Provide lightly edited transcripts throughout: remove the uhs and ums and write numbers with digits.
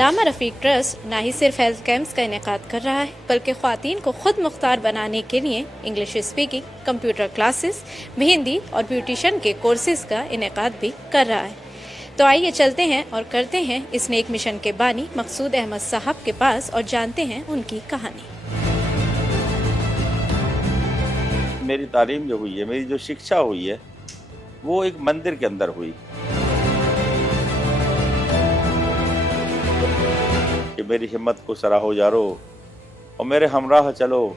अल्लामा रफ़ीक trust ना ही सिर्फ health camps का इनेकाद कर रहा है बल्कि ख़वातीन को खुद मुख्तार बनाने के लिए English speaking, computer classes, mehndi और ब्यूटिशन के कोर्सेज का इनेकाद भी कर रहा है। तो आइए चलते हैं और करते हैं इस नेक मिशन के बानी मकसूद अहमद साहब के पास और जानते हैं उनकी कहानी। मेरी तालीम जो हुई है, मेरी जो शिक्षा हुई है, वो एक मंदिर के अंदर हुई कि मेरी हिम्मत को सराहो यारो और मेरे हमराह चलो,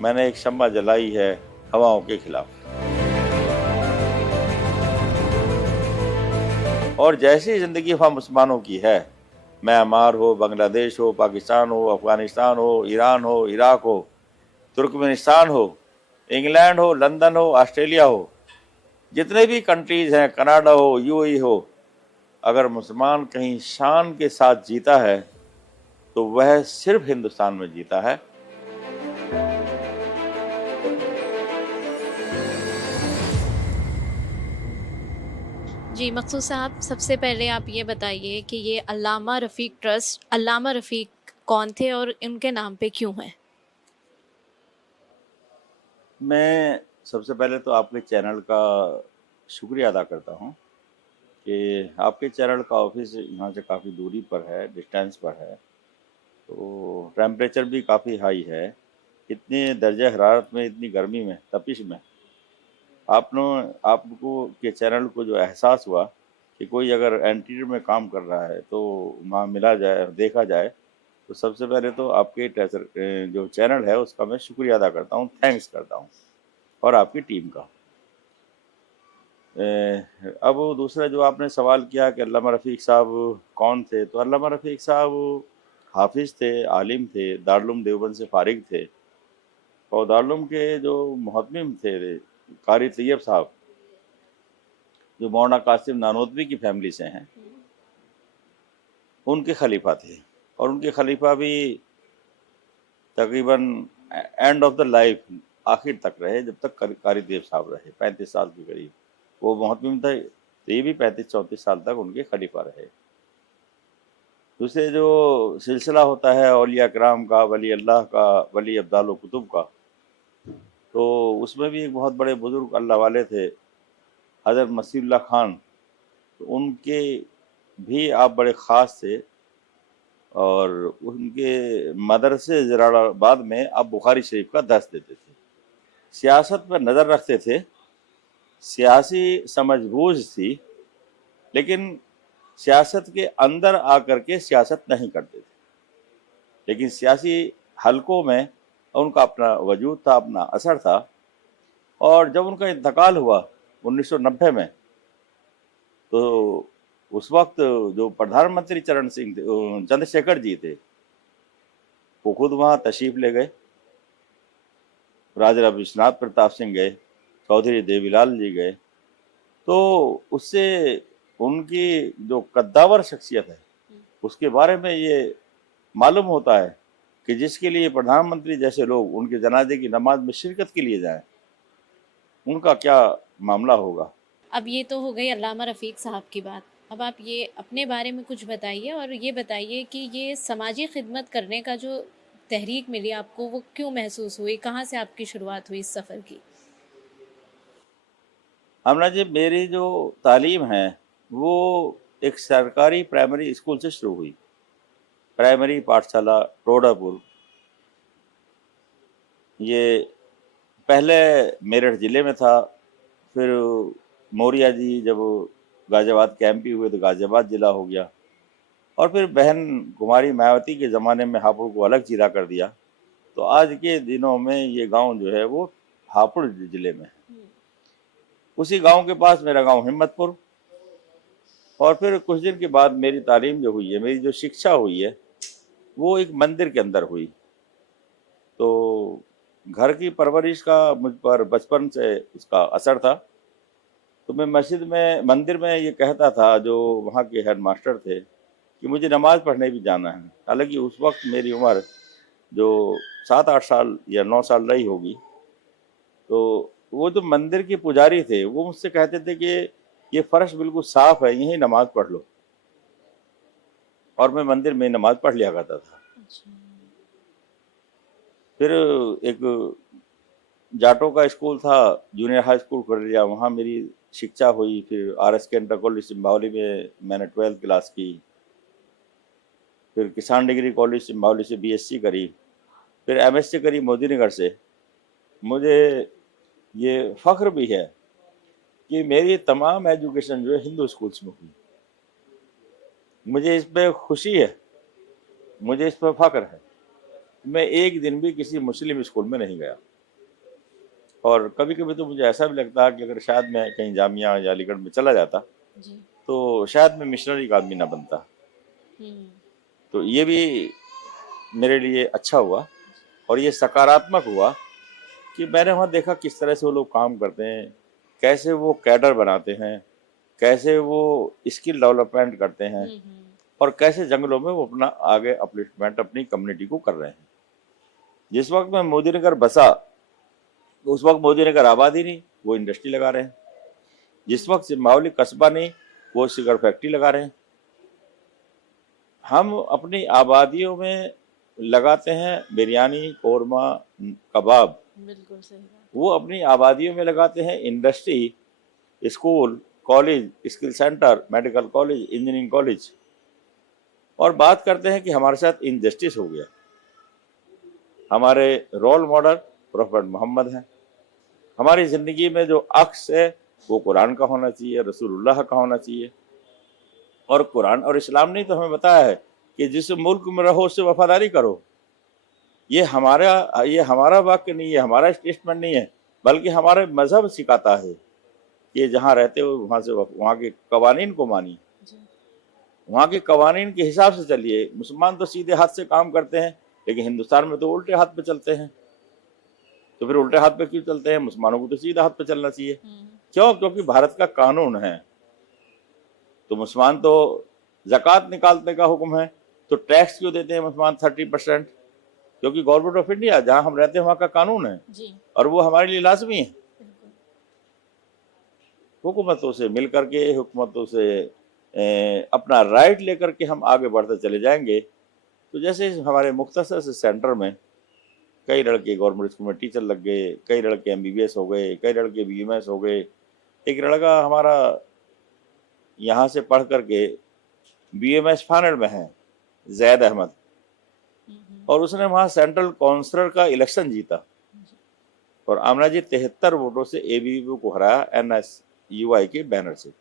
मैंने एक शम्मा जलाई है हवाओं के खिलाफ। और जैसी जिंदगी वहाँ मुसलमानों की है, म्यांमार हो, बांग्लादेश हो, पाकिस्तान हो, अफगानिस्तान हो, ईरान हो, इराक हो, तुर्कमेनिस्तान हो, इंग्लैंड हो, लंदन हो, ऑस्ट्रेलिया हो, जितने भी कंट्रीज हैं, कनाडा हो, यूएई हो, अगर मुसलमान कहीं शान के साथ जीता है तो वह सिर्फ हिंदुस्तान में जीता है। जी मकसूद साहब, सबसे पहले आप ये बताइए कि ये अल्लामा रफ़ीक ट्रस्ट, अल्लामा रफ़ीक कौन थे और इनके नाम पे क्यों है? मैं सबसे पहले तो आपके चैनल का शुक्रिया अदा करता हूँ कि आपके चैनल का ऑफिस यहाँ से काफ़ी दूरी पर है, डिस्टेंस पर है, तो टेम्परेचर भी काफ़ी हाई है। इतने दर्जे हरारत में, इतनी गर्मी में, तपिश में आपको के चैनल को जो एहसास हुआ कि कोई अगर इंटीरियर में काम कर रहा है तो वहाँ मिला जाए, देखा जाए, तो सबसे पहले तो आपके जो चैनल है उसका मैं शुक्रिया अदा करता हूँ, थैंक्स करता हूँ, और आपकी टीम का। अब दूसरा जो आपने सवाल किया कि अल्लामा रफ़ीक साहब कौन थे, तो अल्लामा रफ़ीक साहब हाफिज़ थे, आलिम थे, दारुल देवबंद से फ़ारिग थे और दारुल के जो मुहतमिम थे कारी तैयब साहब, जो मौलाना कासिम नानोतवी की फैमिली से हैं, उनके खलीफा थे। और उनके खलीफा भी तकरीबन एंड ऑफ द लाइफ, आखिर तक रहे, जब तक कारी तैयब साहब रहे, 35 साल के करीब वो मुहतमिम थे, तो ये भी 35-34 साल तक उनके खलीफा रहे। दूसरे जो सिलसिला होता है औलिया कराम का, वली अल्लाह का, वली अब्दाल कुतुब का, तो उसमें भी एक बहुत बड़े बुजुर्ग अल्लाह वाले थे, हज़रत मसीहुल्लाह खान, तो उनके भी आप बड़े ख़ास थे और उनके मदरसे जलालाबाद में आप बुखारी शरीफ का दर्स देते थे। सियासत पर नज़र रखते थे, सियासी समझबूझ थी, लेकिन सियासत के अंदर आकर के सियासत नहीं करते थे, लेकिन सियासी हलकों में उनका अपना वजूद था, अपना असर था। और जब उनका इंतकाल हुआ 1990 में, तो उस वक्त जो प्रधानमंत्री चंद्रशेखर जी थे, वो खुद वहाँ तशरीफ ले गए, राजा विश्वनाथ प्रताप सिंह गए, चौधरी देवीलाल जी गए, तो उससे उनकी जो कद्दावर शख्सियत है उसके बारे में ये मालूम होता है कि जिसके लिए प्रधानमंत्री जैसे लोग उनके जनाजे की नमाज में शिरकत के लिए जाएं, उनका क्या मामला होगा। अब ये तो हो गई अल्लामा रफ़ीक साहब की बात। अब आप ये अपने बारे में कुछ बताइए और ये बताइए कि ये समाजी खिदमत करने का जो तहरीक मिली आपको, वो क्यों महसूस हुई? कहाँ से आपकी शुरुआत हुई इस सफ़र की? हमला जी, मेरी जो तालीम है वो एक सरकारी प्राइमरी स्कूल से शुरू हुई, प्राइमरी पाठशाला टोडापुर। ये पहले मेरठ ज़िले में था, फिर मौर्या जी जब गाज़ियाबाद के एमपी हुए तो गाज़ियाबाद ज़िला हो गया, और फिर बहन कुमारी मायावती के ज़माने में हापुड़ को अलग ज़िला कर दिया, तो आज के दिनों में ये गांव जो है वो हापुड़ ज़िले में है। उसी गांव के पास मेरा गांव हिम्मतपुर। और फिर कुछ दिन के बाद मेरी तालीम जो हुई है, मेरी जो शिक्षा हुई है, वो एक मंदिर के अंदर हुई। तो घर की परवरिश का मुझ पर बचपन से उसका असर था। तो मैं मंदिर में ये कहता था, जो वहाँ के हेड मास्टर थे, कि मुझे नमाज पढ़ने भी जाना है। हालांकि उस वक्त मेरी उम्र जो 7-8 साल या 9 साल रही होगी, तो वो जो मंदिर के पुजारी थे वो मुझसे कहते थे कि ये फर्श बिल्कुल साफ है, यहीं नमाज पढ़ लो। और मैं मंदिर में नमाज पढ़ लिया करता था। अच्छा। फिर एक जाटों का स्कूल था, जूनियर हाई स्कूल खरड़िया, वहाँ मेरी शिक्षा हुई। फिर RS के इंटर कॉलेज सिंभावली में मैंने 12th क्लास की। फिर किसान डिग्री कॉलेज सिंभावली से BSc करी। फिर MSc करी मोदीनगर से। मुझे ये फख्र भी है कि मेरी तमाम एजुकेशन जो है हिंदू स्कूल्स में हुई। मुझे इस पर खुशी है, मुझे इस पर फख्र है। मैं एक दिन भी किसी मुस्लिम स्कूल में नहीं गया। और कभी कभी तो मुझे ऐसा भी लगता है कि अगर शायद मैं कहीं जामिया या अलीगढ़ में चला जाता जी। तो शायद मैं मिशनरी का आदमी ना बनता। तो ये भी मेरे लिए अच्छा हुआ और ये सकारात्मक हुआ कि मैंने वहाँ देखा किस तरह से वो लोग काम करते हैं, कैसे वो कैडर बनाते हैं, कैसे वो स्किल डेवलपमेंट करते हैं और कैसे जंगलों में वो अपना आगे अपलिफ्टमेंट अपनी कम्युनिटी को कर रहे हैं। जिस वक्त मैं मोदीनगर बसा तो उस वक्त मोदीनगर आबादी नहीं, वो इंडस्ट्री लगा रहे हैं। जिस वक्त सिंभावली कस्बा नहीं, वो शुगर फैक्ट्री लगा रहे हैं। हम अपनी आबादियों में लगाते हैं बिरयानी, कोरमा, कबाब। बिल्कुल सही बात। वो अपनी आबादियों में लगाते हैं industry, school, college, skill centre, medical college, engineering college. और बात करते हैं कि हमारे साथ इनजस्टिस हो गया। हमारे रोल मॉडल प्रोफेट मोहम्मद हैं। हमारी ज़िंदगी में जो अक्स है वो कुरान का होना चाहिए, रसूलुल्लाह का होना चाहिए। और कुरान और इस्लाम ने तो हमें बताया है कि जिस मुल्क में रहो उससे वफादारी करो। ये हमारा वाक्य नहीं है, हमारा स्टेटमेंट नहीं है, बल्कि हमारा मजहब सिखाता है कि जहाँ रहते हो वहाँ के कवानीन को मानिए, वहाँ के कवानीन के हिसाब से चलिए। मुसलमान तो सीधे हाथ से काम करते हैं, लेकिन हिंदुस्तान में तो उल्टे हाथ पे चलते हैं। तो फिर उल्टे हाथ पे क्यों चलते हैं? मुसलमानों को तो सीधे हाथ पे चलना चाहिए। क्यों? क्योंकि भारत का कानून है। तो मुसलमान तो ज़कात निकालने का हुक्म है, तो टैक्स क्यों देते हैं मुसलमान 30%? क्योंकि गवर्नमेंट ऑफ इंडिया जहाँ हम रहते हैं वहाँ का कानून है जी। और वो हमारे लिए लाजमी है। हुकूमतों से मिल करके, हुकूमतों से अपना राइट लेकर के हम आगे बढ़ते चले जाएंगे। तो जैसे हमारे मुख्तसर से सेंटर में कई लड़के गवर्नमेंट स्कूल में टीचर लग गए, कई लड़के MBBS हो गए, कई लड़के BMS हो गए। एक लड़का हमारा यहाँ से पढ़ करके BMS फाइनल में है, जैद अहमद, और उसने वहाँ सेंट्रल काउंसलर का इलेक्शन जीता और आमना जी 73 वोटों से ABVP को हराया NSUI के बैनर से।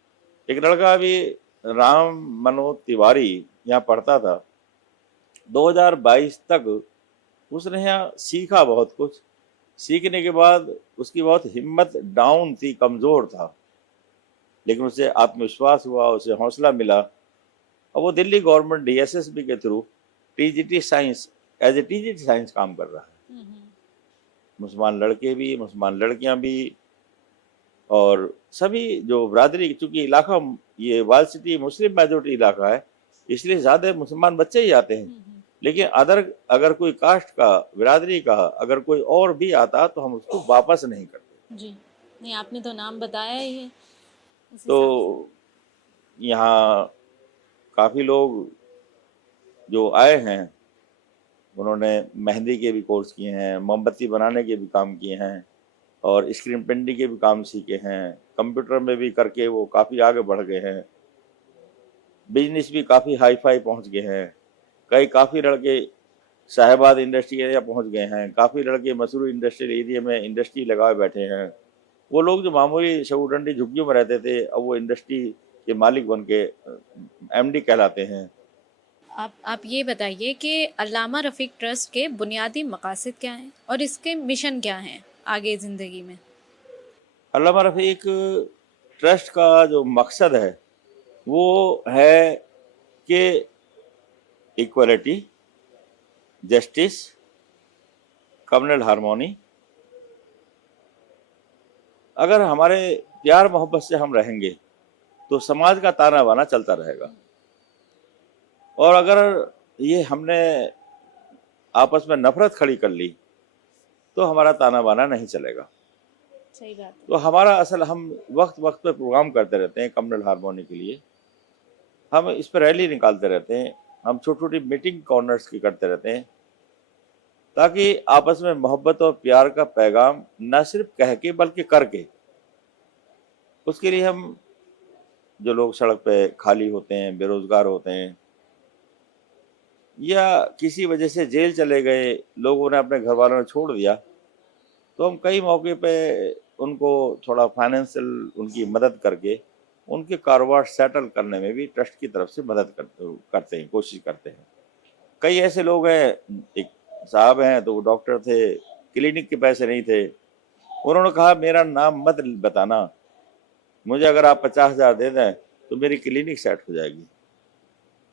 एक लड़का अभी राम मनोज तिवारी यहाँ पढ़ता था, 2022 तक उसने यहाँ सीखा बहुत कुछ। सीखने के बाद उसकी बहुत हिम्मत डाउन थी, कमज़ोर था, लेकिन उसे आत्मविश्वास हुआ, उसे हौसला मिला और वो दिल्ली गवर्नमेंट DSSB के through TGT science as a TGT science काम कर रहा है। मुसलमान लड़के भी, मुसलमान लड़कियां भी और सभी जो बरादरी, चूँकि इलाका ये वाल सिटी मुस्लिम मेजोरिटी इलाका है, इसलिए ज़्यादा मुसलमान बच्चे ही आते हैं। लेकिन अगर कोई कास्ट का, बिरादरी का अगर कोई और भी आता तो हम उसको वापस नहीं करते। जी नहीं, आपने तो नाम बताया ही है। तो यहाँ काफ़ी लोग जो आए हैं उन्होंने मेहंदी के भी कोर्स किए हैं, मोमबत्ती बनाने के भी काम किए हैं और स्क्रीन पेंटिंग के भी काम सीखे हैं। कंप्यूटर में भी करके वो काफ़ी आगे बढ़ गए हैं। बिजनेस भी काफ़ी हाई फाई पहुँच गए हैं। काफ़ी लड़के साहिबाद इंडस्ट्री एरिया पहुंच गए हैं। काफ़ी लड़के मसूरी इंडस्ट्रियल एरिया में इंडस्ट्री लगाए बैठे हैं। वो लोग जो मामूली शऊडंडी झुग्गियों में रहते थे, अब वो इंडस्ट्री के मालिक बन के MD कहलाते हैं। आप ये बताइए कि अल्लामा रफ़ीक ट्रस्ट के बुनियादी मकासद क्या हैं और इसके मिशन क्या हैं आगे ज़िंदगी में? अल्लामा रफ़ीक ट्रस्ट का जो मकसद है वो है कि इक्वलिटी, जस्टिस, कम्युनल हारमोनी। अगर हमारे प्यार मोहब्बत से हम रहेंगे तो समाज का ताना बाना चलता रहेगा। और अगर ये हमने आपस में नफरत खड़ी कर ली तो हमारा ताना बाना नहीं चलेगा। सही बात। तो हमारा असल, हम वक्त वक्त पे प्रोग्राम करते रहते हैं कम्युनल हारमोनी के लिए। हम इस पर रैली निकालते रहते हैं, हम छोटी छोटी मीटिंग कॉर्नर्स की करते रहते हैं, ताकि आपस में मोहब्बत और प्यार का पैगाम न सिर्फ कह के बल्कि करके, उसके लिए हम जो लोग सड़क पे खाली होते हैं, बेरोजगार होते हैं, या किसी वजह से जेल चले गए, लोगों ने अपने घर वालों ने छोड़ दिया, तो हम कई मौके पे उनको थोड़ा फाइनेंशियल उनकी मदद करके उनके कारोबार सेटल करने में भी ट्रस्ट की तरफ से मदद करते हैं, कोशिश करते हैं। कई ऐसे लोग हैं, एक साहब हैं तो वो डॉक्टर थे, क्लिनिक के पैसे नहीं थे, उन्होंने कहा मेरा नाम मत बताना, मुझे अगर आप 50,000 दे दें तो मेरी क्लिनिक सेट हो जाएगी।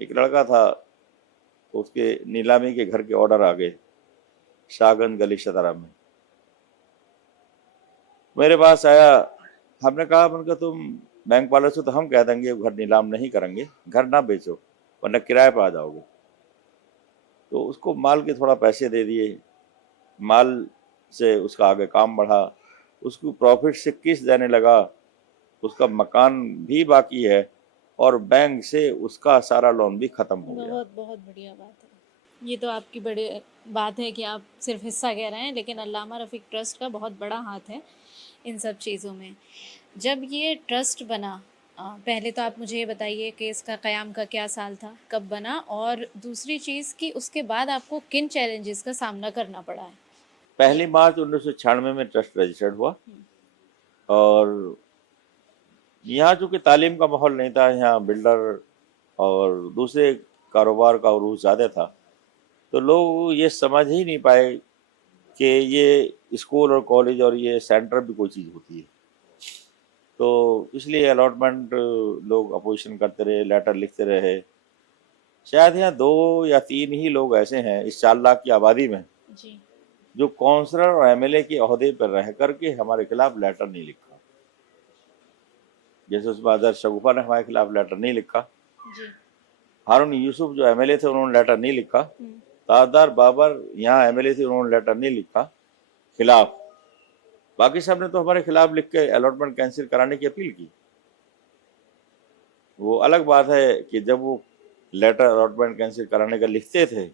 एक लड़का था, उसके नीलामी के घर के ऑर्डर आ गए शाहगंज गली शतरा में, मेरे पास आया, हमने कहा उनका तुम बैंक वाले से तो हम कह देंगे घर नीलाम नहीं करेंगे, घर ना बेचो वरना किराए पर आ जाओगे। तो उसको माल के थोड़ा पैसे दे दिए, माल से उसका आगे काम बढ़ा, उसको प्रॉफिट से किस्त देने लगा, उसका मकान भी बाकी है और बैंक से उसका सारा लोन भी खत्म हो गया। बहुत बहुत बढ़िया बात है। ये तो आपकी बड़ी बात है कि आप सिर्फ हिस्सा कह रहे हैं, लेकिन अल्लामा रफ़ीक ट्रस्ट का बहुत बड़ा हाथ है इन सब चीज़ों में। जब ये ट्रस्ट बना, पहले तो आप मुझे ये बताइए कि इसका क़याम का क्या साल था, कब बना, और दूसरी चीज़ कि उसके बाद आपको किन चैलेंजेस का सामना करना पड़ा है। 1 मार्च 1996 में ट्रस्ट रजिस्टर्ड हुआ, और यहाँ चूँकि तालीम का माहौल नहीं था, यहाँ बिल्डर और दूसरे कारोबार का उरूज ज़्यादा था, तो लोग ये समझ ही नहीं पाए कि ये स्कूल और कॉलेज और ये सेंटर भी कोई चीज़ होती है। तो इसलिए अलॉटमेंट लोग अपोजिशन करते रहे, लेटर लिखते रहे। शायद यहाँ 2 या 3 ही लोग ऐसे हैं इस 4 लाख की आबादी में जी। जो काउंसलर और एमएलए के ओहदे पर रह करके हमारे खिलाफ लेटर नहीं लिखा। जैसे उसमें अजहर शगुफा ने हमारे खिलाफ लेटर नहीं लिखा, जी। हारून यूसुफ जो एमएलए थे उन्होंने लेटर नहीं लिखा, ताजदार बाबर यहाँ एमएलए थे उन्होंने लेटर नहीं लिखा खिलाफ। बाकी सब ने तो हमारे खिलाफ लिख के अलॉटमेंट कैंसिल कराने की अपील की। वो अलग बात है कि जब वो लेटर अलॉटमेंट कैंसिल कराने का लिखते थे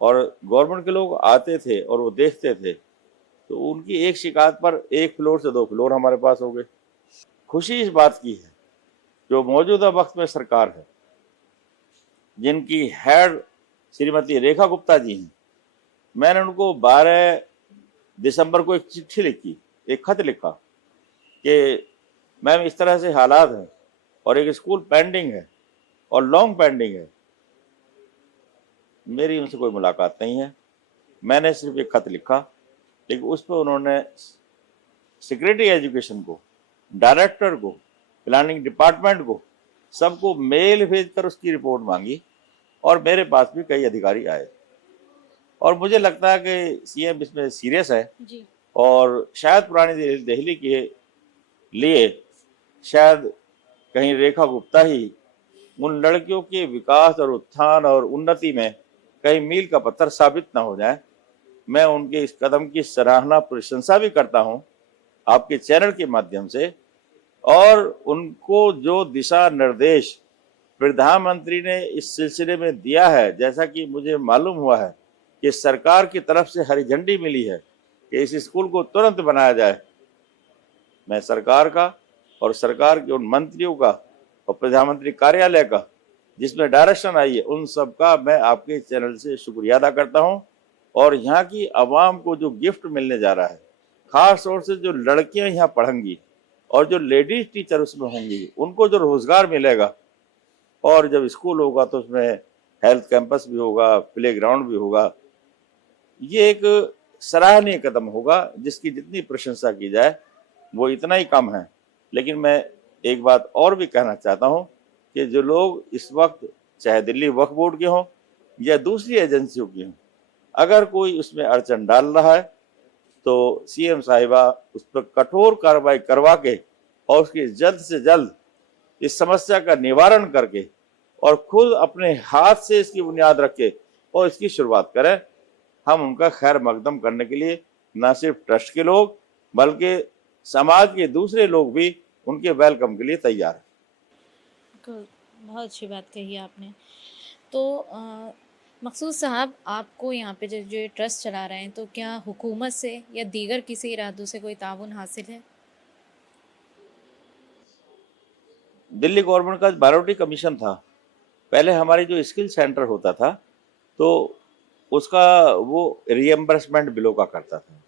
और गवर्नमेंट के लोग आते थे और वो देखते थे, तो उनकी एक शिकायत पर 1 फ्लोर से 2 फ्लोर हमारे पास हो गए। खुशी इस बात की है जो मौजूदा वक्त में सरकार है, जिनकी हेड श्रीमती रेखा गुप्ता जी हैं, मैंने उनको 12 दिसंबर को एक चिट्ठी लिखी, एक खत लिखा कि मैम इस तरह से हालात हैं और एक स्कूल पेंडिंग है और लॉन्ग पेंडिंग है। मेरी उनसे कोई मुलाकात नहीं है, मैंने सिर्फ एक खत लिखा, लेकिन उस पर उन्होंने सेक्रेटरी एजुकेशन को, डायरेक्टर को, प्लानिंग डिपार्टमेंट को, सबको मेल भेजकर उसकी रिपोर्ट मांगी और मेरे पास भी कई अधिकारी आए। और मुझे लगता है कि सीएम इसमें सीरियस है जी। और शायद पुरानी दिल्ली के लिए शायद कहीं रेखा गुप्ता ही उन लड़कियों के विकास और उत्थान और उन्नति में कहीं मील का पत्थर साबित ना हो जाए। मैं उनके इस कदम की सराहना, प्रशंसा भी करता हूं आपके चैनल के माध्यम से, और उनको जो दिशा निर्देश प्रधानमंत्री ने इस सिलसिले में दिया है, जैसा कि मुझे मालूम हुआ है कि सरकार की तरफ से हरी झंडी मिली है कि इस स्कूल को तुरंत बनाया जाए, मैं सरकार का और सरकार के उन मंत्रियों का और प्रधानमंत्री कार्यालय का जिसमें डायरेक्शन आई है, उन सब का मैं आपके चैनल से शुक्रिया अदा करता हूं। और यहाँ की आवाम को जो गिफ्ट मिलने जा रहा है, खास तौर से जो लड़कियां यहाँ पढ़ेंगी और जो लेडीज टीचर उसमें होंगी, उनको जो रोजगार मिलेगा, और जब स्कूल होगा तो उसमें हेल्थ कैंपस भी होगा, प्ले ग्राउंड भी होगा, ये एक सराहनीय कदम होगा जिसकी जितनी प्रशंसा की जाए वो इतना ही कम है। लेकिन मैं एक बात और भी कहना चाहता हूं कि जो लोग इस वक्त चाहे दिल्ली वक्फ बोर्ड के हों या दूसरी एजेंसियों की हों, अगर कोई उसमें अड़चन डाल रहा है तो सीएम साहिबा उस पर कठोर कार्रवाई करवा के और उसकी जल्द से जल्द इस समस्या का निवारण करके और खुद अपने हाथ से इसकी बुनियाद रखे और इसकी शुरुआत करें। हम उनका खैर मकदम करने के लिए न सिर्फ ट्रस्ट के लोग बल्कि समाज के दूसरे लोग भी उनके वेलकम के लिए तैयार हैं। बहुत अच्छी बात कही आपने। तो मकसूद साहब, आपको यहाँ पे जो जो ये ट्रस्ट चला रहे हैं, तो क्या हुकूमत से या दीगर किसी इरादों से कोई ताउन हासिल है? दिल्ली गवर्नमेंट का माइनॉरिटी कमीशन था। पहले हमारी जो स्किल सेंटर होता था, तो उसका वो रिएम्बर्समेंट बिलो का करता था।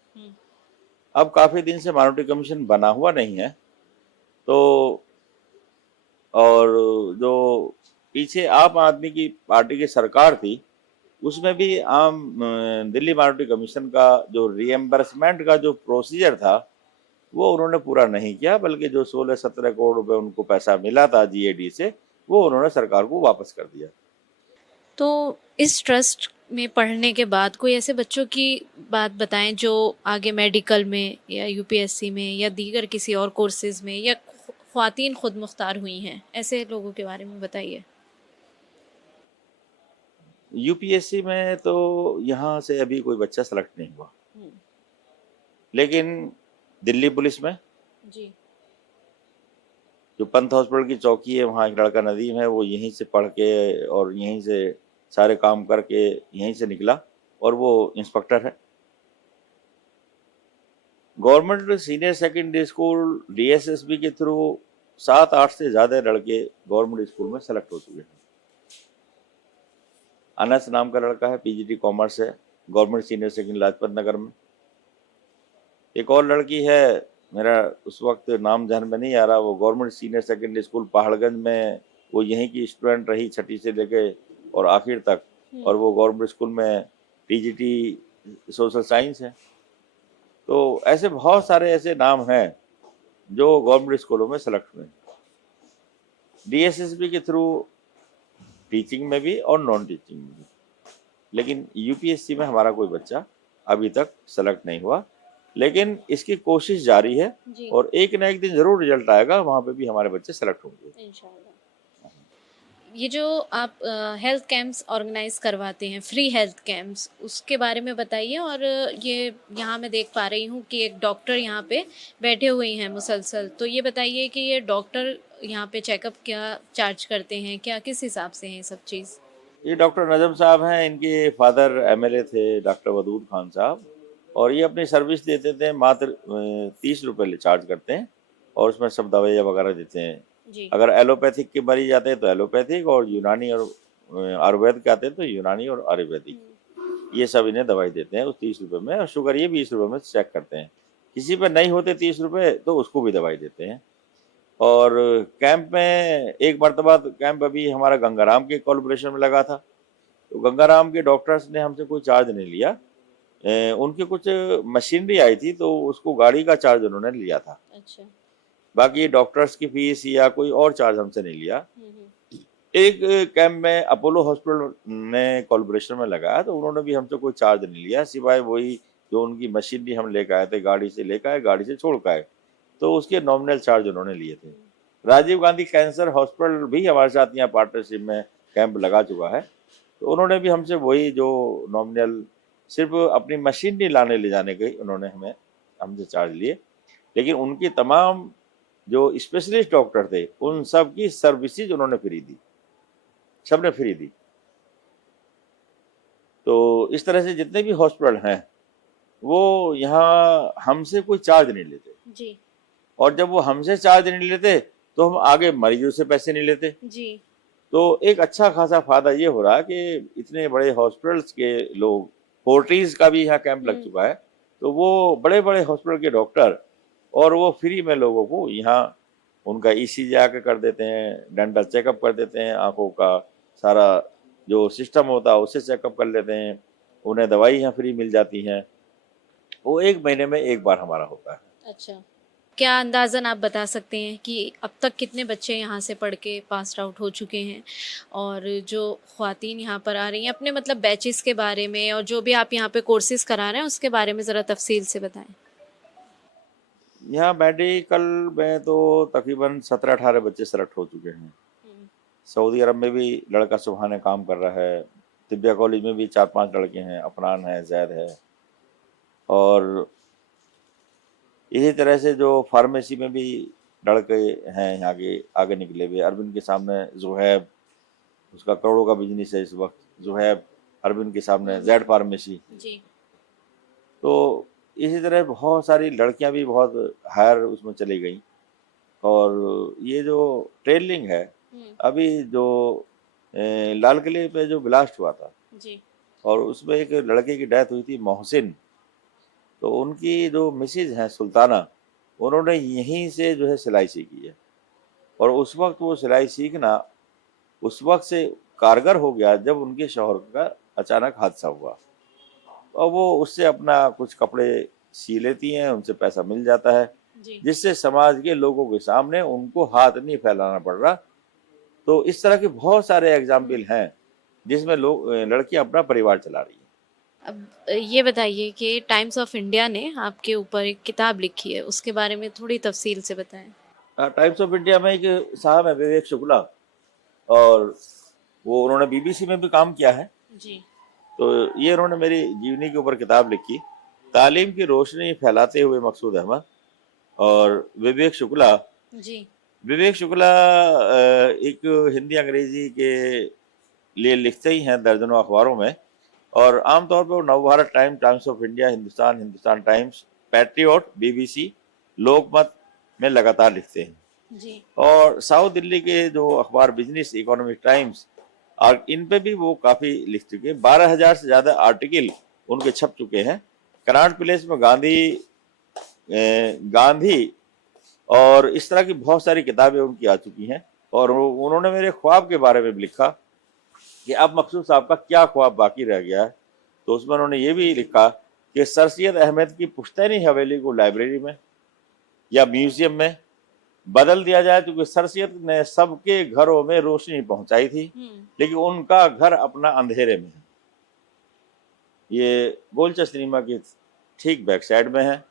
अब काफी दिन से माइनॉरिटी कमीशन बना हुआ नहीं है, तो और जो पीछे आम आदमी की पार्टी की सरकार थी, उसमें भी दिल्ली माइनॉरिटी कमीशन का जो रिएम्बर्समेंट का जो प्रोसीजर था, वो उन्होंने पूरा नहीं किया, बल्कि जो 16-17 करोड़ रुपए उनको पैसा मिला था जीएडी से, वो उन्होंने सरकार को वापस कर दिया। तो इस ट्रस्ट में पढ़ने के बाद कोई ऐसे बच्चों की बात बताएं जो आगे मेडिकल में या यूपीएससी में या दीगर किसी और कोर्सेज में या ख्वातीन खुद मुख्तार हुई हैं, ऐसे लोगों के बारे में बताइए। यूपीएससी में तो यहाँ से अभी कोई बच्चा सेलेक्ट नहीं हुआ, लेकिन दिल्ली पुलिस में जी। जो पंत हॉस्पिटल की चौकी है, वहाँ एक लड़का नदीम है, वो यहीं से पढ़ के और यहीं से सारे काम करके यहीं से निकला, और वो इंस्पेक्टर है। Government senior secondary school DSSB के थ्रू 7-8 से ज्यादा लड़के गवर्नमेंट स्कूल में सेलेक्ट हो चुके हैं। अनस नाम का लड़का है, पीजीटी कॉमर्स है, government senior secondary Lajpat Nagar में। एक और लड़की है, मेरा उस वक्त नाम ध्यान में नहीं आ रहा, वो government senior secondary school Paharganj में, वो यहीं की स्टूडेंट रही 6ठी से लेके और आखिर तक, और वो गवर्नमेंट स्कूल में टीजीटी सोशल साइंस है। तो ऐसे बहुत सारे ऐसे नाम हैं जो गवर्नमेंट स्कूलों में सेलेक्ट हुए। डीएसएसबी के थ्रू टीचिंग में भी और नॉन टीचिंग में भी, लेकिन यूपीएससी में हमारा कोई बच्चा अभी तक सेलेक्ट नहीं हुआ, लेकिन इसकी कोशिश जारी है और एक ना एक दिन जरूर रिजल्ट आएगा, वहां पे भी हमारे बच्चे सेलेक्ट होंगे इंशाल्लाह। ये जो आप हेल्थ कैंप्स ऑर्गेनाइज करवाते हैं, फ्री हेल्थ कैंप्स, उसके बारे में बताइए। और ये यहाँ मैं देख पा रही हूँ कि एक डॉक्टर यहाँ पे बैठे हुए हैं मुसलसल, तो ये बताइए कि ये डॉक्टर यहाँ पे चेकअप क्या चार्ज करते हैं, क्या किस हिसाब से है सब चीज़? ये डॉक्टर नजम साहब हैं, इनके फादर एमएलए थे डॉक्टर वदूद खान साहब, और ये अपनी सर्विस देते थे, मात्र 30 रुपये चार्ज करते हैं, और उसमें सब दवाइयाँ वगैरह देते हैं। अगर एलोपैथिक के मरीज आते हैं तो एलोपैथिक, और यूनानी और आयुर्वेद के आते हैं तो यूनानी और आयुर्वेदिक, ये सब इन्हें दवाई देते हैं उस 30 रुपये में, और शुगर ये 20 रुपये में चेक करते हैं। किसी पे नहीं होते 30 रुपये तो उसको भी दवाई देते हैं। और कैंप में एक मरतबा कैंप अभी हमारा गंगाराम के कोलैबोरेशन में लगा था, तो गंगाराम के डॉक्टर्स ने हमसे कोई चार्ज नहीं लिया। उनकी कुछ मशीनरी आई थी तो उसको गाड़ी का चार्ज उन्होंने लिया था। अच्छा। बाकी डॉक्टर्स की फीस या कोई और चार्ज हमसे नहीं लिया। एक कैंप में अपोलो हॉस्पिटल ने कोलैबोरेशन में लगाया, तो उन्होंने भी हमसे कोई चार्ज नहीं लिया, सिवाय वही जो उनकी मशीनरी हम लेकर आए थे, गाड़ी से लेकर आए, गाड़ी से छोड़ कर आए, तो उसके नॉमिनल चार्ज उन्होंने लिए थे। राजीव गांधी कैंसर हॉस्पिटल भी हमारे साथ यहाँ पार्टनरशिप में कैंप लगा चुका है, तो उन्होंने भी हमसे वही जो नॉमिनल, सिर्फ अपनी मशीनरी लाने ले जाने के उन्होंने हमसे चार्ज लिए, लेकिन उनकी तमाम जो स्पेशलिस्ट डॉक्टर थे उन सब की सर्विसेज उन्होंने फ्री दी, सबने फ्री दी। तो इस तरह से जितने भी हॉस्पिटल हैं वो यहाँ हमसे कोई चार्ज नहीं लेते जी। और जब वो हमसे चार्ज नहीं लेते तो हम आगे मरीजों से पैसे नहीं लेते जी। तो एक अच्छा खासा फायदा ये हो रहा है कि इतने बड़े हॉस्पिटल्स के लोग, फोर्टिस का भी यहाँ कैंप लग चुका है, तो वो बड़े बड़े हॉस्पिटल के डॉक्टर, और वो फ्री में लोगों को यहाँ उनका ईसीजी आके कर देते हैं, डेंटल चेकअप कर देते हैं, आंखों का सारा जो सिस्टम होता है उससे चेकअप कर लेते हैं, उन्हें दवाई यहाँ फ्री मिल जाती हैं। वो 1 महीने में एक बार हमारा होता है। अच्छा, क्या अंदाज़न आप बता सकते हैं कि अब तक कितने बच्चे यहाँ से पढ़ के पास आउट हो चुके हैं, और जो ख़वातीन यहाँ पर आ रही हैं, अपने मतलब बैचेस के बारे में, और जो भी आप यहाँ पे कोर्सेज करा रहे हैं उसके बारे में ज़रा तफसील से बताएं। यहाँ मेडिकल में तो तकरीबन 17-18 बच्चे सेलेक्ट हो चुके हैं। सऊदी अरब में भी लड़का सुबहाने काम कर रहा है, तिब्बिया कॉलेज में भी 4-5 लड़के हैं, अफनान है, जैद है, और इसी तरह से जो फार्मेसी में भी लड़के हैं यहाँ के आगे निकले हुए, अरबिन के सामने जुहैब, उसका करोड़ों का बिजनेस है इस वक्त, जो है अरविंद के सामने जेड फार्मेसी। जी। तो इसी तरह बहुत सारी लड़कियां भी बहुत हायर उसमें चली गई। और ये जो ट्रेलिंग है, अभी जो लाल किले पे जो ब्लास्ट हुआ था जी। और उसमें एक लड़के की डेथ हुई थी, मोहसिन। तो उनकी जो मिसेज हैं सुल्ताना, उन्होंने यहीं से जो है सिलाई सीखी है। और उस वक्त वो सिलाई सीखना उस वक्त से कारगर हो गया जब उनके शौहर का अचानक हादसा हुआ। और वो उससे अपना कुछ कपड़े सी लेती हैं, उनसे पैसा मिल जाता है, जी। जिससे समाज के लोगों के सामने उनको हाथ नहीं फैलाना पड़ रहा। तो इस तरह के बहुत सारे एग्जाम्पल हैं जिसमें लोग लड़कियां अपना परिवार चला रही हैं। अब ये बताइए कि टाइम्स ऑफ इंडिया ने आपके ऊपर एक किताब लिखी है, उसके बारे में थोड़ी तफसील से बताएं। टाइम्स ऑफ इंडिया में एक साहब है, विवेक शुक्ला, और वो उन्होंने बीबीसी में भी काम किया है। जी। तो ये उन्होंने मेरी जीवनी के ऊपर किताब लिखी, तालीम की रोशनी फैलाते हुए मकसूद अहमद। और विवेक शुक्ला जी। एक हिंदी अंग्रेजी के लिए लिखते ही हैं दर्जनों अखबारों में। और आमतौर पर वो Navbharat Times, Times of India, Hindustan Times, Patriot, BBC, Lokmat में लगातार लिखते हैं। जी। और साउथ दिल्ली के जो अखबार बिजनेस, इकोनॉमिक टाइम्स, और इन पे भी वो काफी लिख चुके हैं। 12,000 से ज्यादा आर्टिकल उनके छप चुके हैं। कनाट प्लेस में गांधी और इस तरह की बहुत सारी किताबें उनकी आ चुकी हैं। और उन्होंने मेरे ख्वाब के बारे में भी लिखा कि अब मकसूद साहब का क्या ख्वाब बाकी रह गया है। तो उसमें उन्होंने ये भी लिखा कि सर सैयद अहमद की पुश्तैनी हवेली को लाइब्रेरी में या म्यूजियम में बदल दिया जाए, क्योंकि सर सैयद ने सबके घरों में रोशनी पहुंचाई थी, लेकिन उनका घर अपना अंधेरे में है। ये गोलचा सिनेमा की ठीक बैक साइड में है।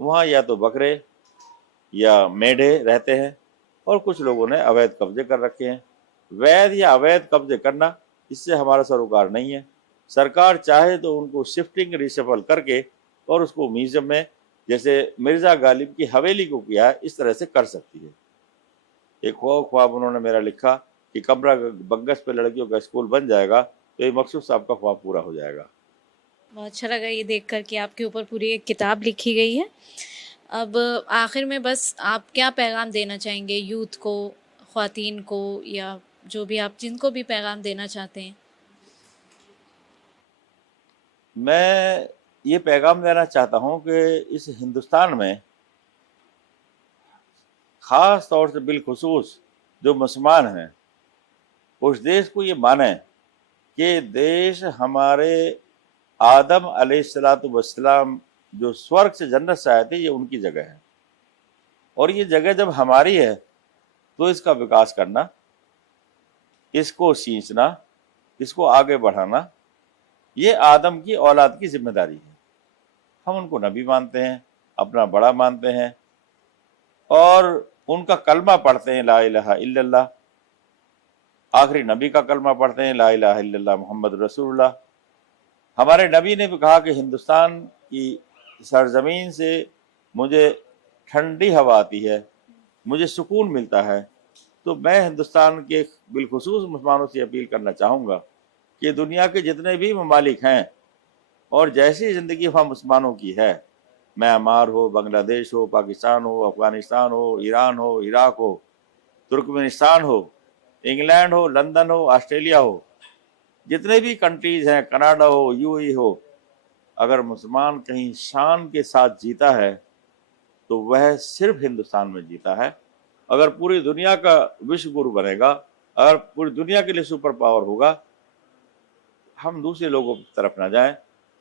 वहाँ या तो बकरे या मेढे रहते हैं और कुछ लोगों ने अवैध कब्जे कर रखे हैं। वैध या अवैध कब्जे करना, इससे हमारा सरोकार नहीं है। सरकार चाहे तो उनको शिफ्टिंग रिशफल करके और उसको म्यूजियम में, जैसे मिर्जा गालिब की हवेली को किया है, इस तरह से कर सकती है। एक ख्वाब उन्होंने मेरा लिखा कि कमरा बंगस पे लड़कियों का स्कूल बन जाएगा तो ये मकसूद साहब का ख्वाब पूरा हो जाएगा। बहुत अच्छा लगा ये देखकर कि आपके ऊपर पूरी एक किताब लिखी गई है। अब आखिर में बस आप क्या पैगाम देना चाहेंगे यूथ को, ख्वातीन को, या जो भी आप जिनको भी पैगाम देना चाहते हैं? मैं ये पैगाम देना चाहता हूँ कि इस हिंदुस्तान में ख़ास तौर से बिलखुसूस जो मुसलमान हैं, उस देश को ये माने कि देश हमारे आदम अलैहिस्सलाम जो स्वर्ग से जन्नत से आए थे, ये उनकी जगह है। और ये जगह जब हमारी है तो इसका विकास करना, इसको सींचना, इसको आगे बढ़ाना, ये आदम की औलाद की जिम्मेदारी है। हम उनको नबी मानते हैं, अपना बड़ा मानते हैं और उनका कलमा पढ़ते हैं, ला इलाहा इल्लल्लाह। आखिरी नबी का कलमा पढ़ते हैं, ला इलाहा इल्लल्लाह मुहम्मद रसूलुल्लाह। हमारे नबी ने भी कहा कि हिंदुस्तान की सरजमीन से मुझे ठंडी हवा आती है, मुझे सुकून मिलता है। तो मैं हिंदुस्तान के बिलखुसूस मुसलमानों से अपील करना चाहूँगा कि दुनिया के जितने भी ममालिक हैं और जैसी ज़िंदगी वहाँ मुसलमानों की है, म्यांमार हो, बांग्लादेश हो, पाकिस्तान हो, अफ़गानिस्तान हो, ईरान हो, इराक हो, तुर्कमेनिस्तान हो, इंग्लैंड हो, लंदन हो, ऑस्ट्रेलिया हो, जितने भी कंट्रीज़ हैं, कनाडा हो, यूएई हो, अगर मुसलमान कहीं शान के साथ जीता है तो वह सिर्फ हिंदुस्तान में जीता है। अगर पूरी दुनिया का विश्व गुरु बनेगा, अगर पूरी दुनिया के लिए सुपर पावर होगा, हम दूसरे लोगों की तरफ ना जाएं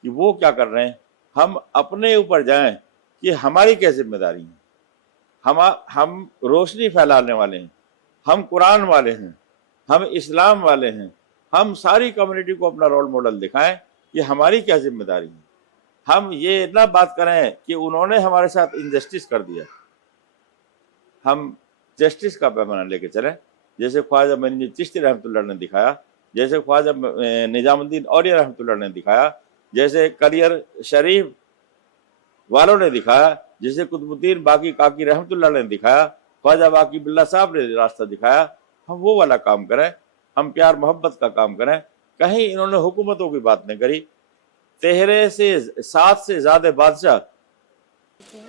कि वो क्या कर रहे हैं, हम अपने ऊपर जाएं कि हमारी क्या जिम्मेदारी है। हम रोशनी फैलाने वाले हैं, हम कुरान वाले हैं, हम इस्लाम वाले हैं। हम सारी कम्युनिटी को अपना रोल मॉडल दिखाएं कि हमारी क्या जिम्मेदारी है। हम ये ना बात करें कि उन्होंने हमारे साथ इनजस्टिस कर दिया, हम जस्टिस का पैमाना लेके चलें, जैसे ख्वाजा मोइनुद्दीन चिश्ती रहमतुल्लाह ने दिखाया, जैसे ख्वाजा निजामुद्दीन औलिया रहमतुल्लाह ने दिखाया, जैसे करियर शरीफ वालों ने दिखाया, जैसे कुतुबुद्दीन बाकी काकी रहमतुल्लाह ने दिखाया, ख्वाजा बाकी बिल्ला साहब ने रास्ता दिखाया। हम वो वाला काम करें। हम प्यार मोहब्बत का काम करें। कहीं इन्होंने हुकूमतों की बात नहीं करी। तेहरे से 7 से ज्यादा बादशाह।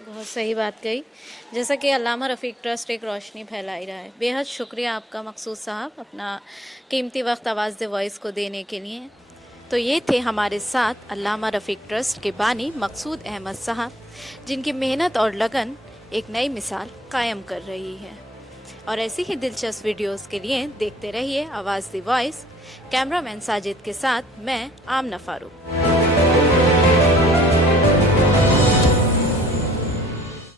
बहुत सही बात कही। जैसा कि अल्लामा रफ़ीक ट्रस्ट एक रोशनी फैला रहा है। बेहद शुक्रिया आपका मकसूद साहब, अपना कीमती वक्त आवाज़ वॉइस को देने के लिए। तो ये थे हमारे साथ अल्लामा रफ़ीक ट्रस्ट के बानी मकसूद अहमद साहब, जिनकी मेहनत और लगन एक नई मिसाल कायम कर रही है। और ऐसी ही दिलचस्प वीडियोस के लिए देखते रहिए आवाज़ दी वॉइस। कैमरामैन साजिद के साथ मैं आमना फारूक।